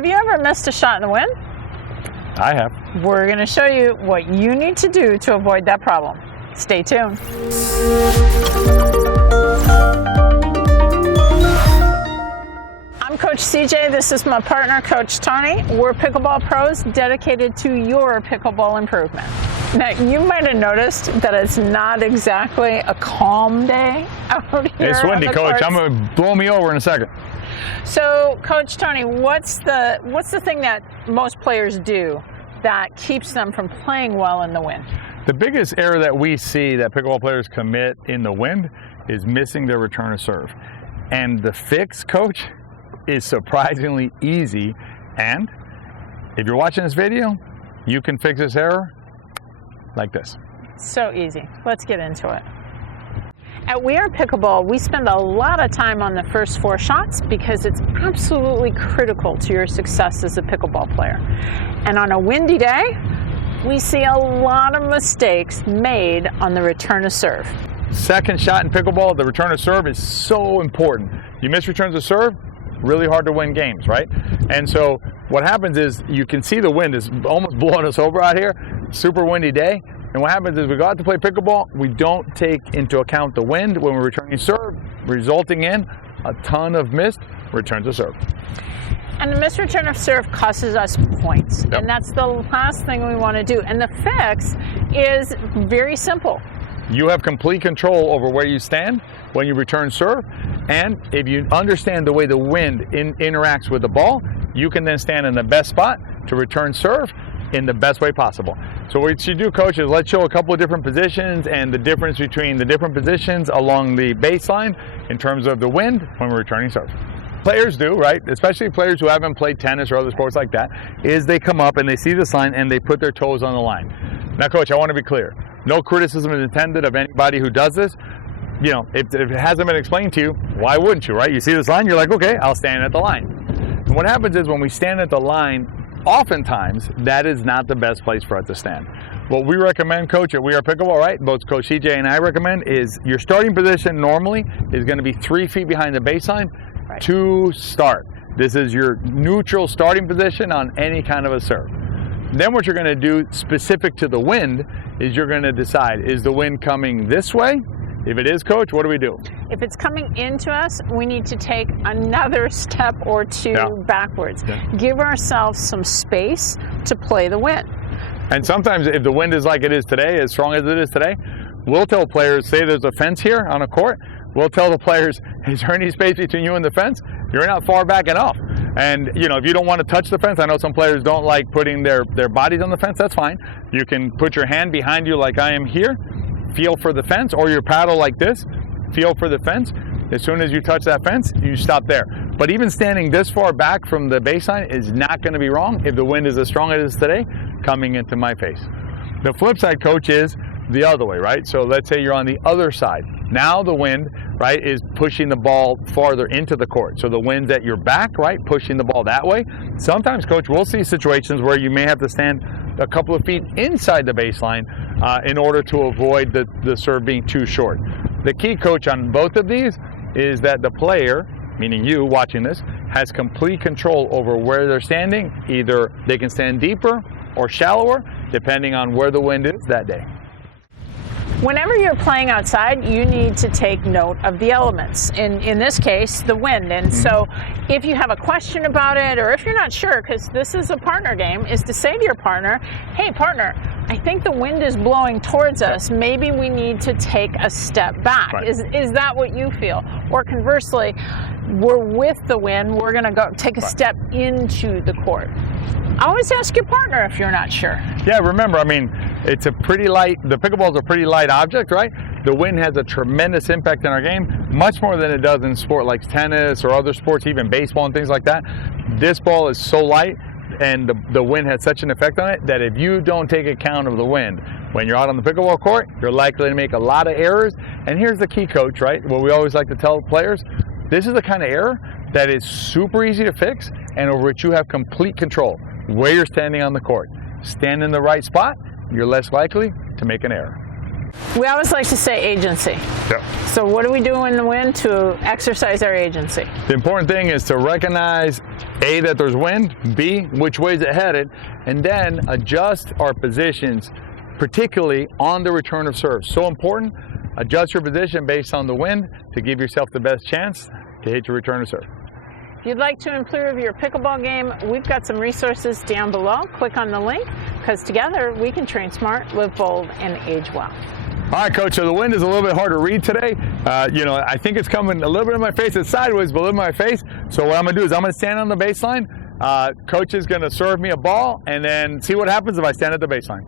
Have you ever missed a shot in the wind? I have. We're going to show you what you need to do to avoid that problem. Stay tuned. I'm Coach CJ. This is my partner, Coach Tony. We're pickleball pros dedicated to your pickleball improvement. Now, you might have noticed that it's not exactly a calm day out here. It's windy, Coach. Courts. I'm going to blow me over in a second. So, Coach Tony, what's the thing that most players do that keeps them from playing well in the wind? The biggest error that we see that pickleball players commit in the wind is missing their return of serve. And the fix, Coach, is surprisingly easy. And if you're watching this video, you can fix this error like this. So easy. Let's get into it. At WeArePickleball, we spend a lot of time on the first 4 shots because it's absolutely critical to your success as a pickleball player. And on a windy day, we see a lot of mistakes made on the return of serve. Second shot in pickleball, the return of serve is so important. You miss returns of serve, really hard to win games, right? And so what happens is you can see the wind is almost blowing us over out here, super windy day. And what happens is we go out to play pickleball, we don't take into account the wind when we're returning serve, resulting in a ton of missed returns of serve. And the missed return of serve costs us points. Yep. And that's the last thing we want to do. And the fix is very simple. You have complete control over where you stand when you return serve. And if you understand the way the wind interacts with the ball, you can then stand in the best spot to return serve in the best way possible. So what you do, Coach, is let's show a couple of different positions and the difference between the different positions along the baseline in terms of the wind when we're returning serve. Players do, right? Especially players who haven't played tennis or other sports like that, is they come up and they see this line and they put their toes on the line. Now, Coach, I want to be clear. No criticism is intended of anybody who does this. You know, if it hasn't been explained to you, why wouldn't you, right? You see this line, you're like, okay, I'll stand at the line. And what happens is when we stand at the line, oftentimes that is not the best place for us to stand. What we recommend, Coach, at WeArePickleball, right, both Coach CJ and I recommend, is your starting position normally is going to be 3 feet behind the baseline to start. This is your neutral starting position on any kind of a serve. Then what you're going to do specific to the wind is you're going to decide, is the wind coming this way? If it is, Coach, what do we do? If it's coming into us, we need to take another step or 2 backwards. Yeah. Give ourselves some space to play the wind. And sometimes if the wind is like it is today, as strong as it is today, we'll tell players, say there's a fence here on a court, we'll tell the players, is there any space between you and the fence? You're not far back enough. And, you know, if you don't want to touch the fence, I know some players don't like putting their bodies on the fence, that's fine. You can put your hand behind you like I am here, feel for the fence, or your paddle like this, feel for the fence. As soon as you touch that fence, you stop there. But even standing this far back from the baseline is not going to be wrong if the wind is as strong as it is today coming into my face. The flip side, Coach, is the other way, right? So let's say you're on the other side. Now the wind, right, is pushing the ball farther into the court. So the wind's at your back, right, pushing the ball that way. Sometimes, Coach, we'll see situations where you may have to stand a couple of feet inside the baseline in order to avoid the serve being too short. The key, Coach, on both of these is that the player, meaning you watching this, has complete control over where they're standing. Either they can stand deeper or shallower, depending on where the wind is that day. Whenever you're playing outside, you need to take note of the elements. In this case, the wind. And so if you have a question about it, or if you're not sure, because this is a partner game, is to say to your partner, hey partner, I think the wind is blowing towards us. Maybe we need to take a step back. Right. Is that what you feel? Or conversely, we're with the wind, we're going to go take a step into the court. Always ask your partner if you're not sure. Yeah, remember, I mean, it's a pretty light, the pickleball is a pretty light object, right? The wind has a tremendous impact in our game, much more than it does in sport like tennis or other sports, even baseball and things like that. This ball is so light and the wind has such an effect on it that if you don't take account of the wind when you're out on the pickleball court, you're likely to make a lot of errors. And here's the key, Coach, right? What we always like to tell players, this is the kind of error that is super easy to fix and over which you have complete control. Where you're standing on the court. Stand in the right spot, you're less likely to make an error. We always like to say agency. Yep. So what do we do in the wind to exercise our agency? The important thing is to recognize A, that there's wind, B, which way is it headed, and then adjust our positions, particularly on the return of serve. So important, adjust your position based on the wind to give yourself the best chance to hit your return of serve. If you'd like to improve your pickleball game, we've got some resources down below. Click on the link, because together we can train smart, live bold, and age well. All right, Coach, so the wind is a little bit hard to read today. I think it's coming a little bit in my face. It's sideways, but a little in my face. So what I'm going to do is I'm going to stand on the baseline. Coach is going to serve me a ball, and then see what happens if I stand at the baseline.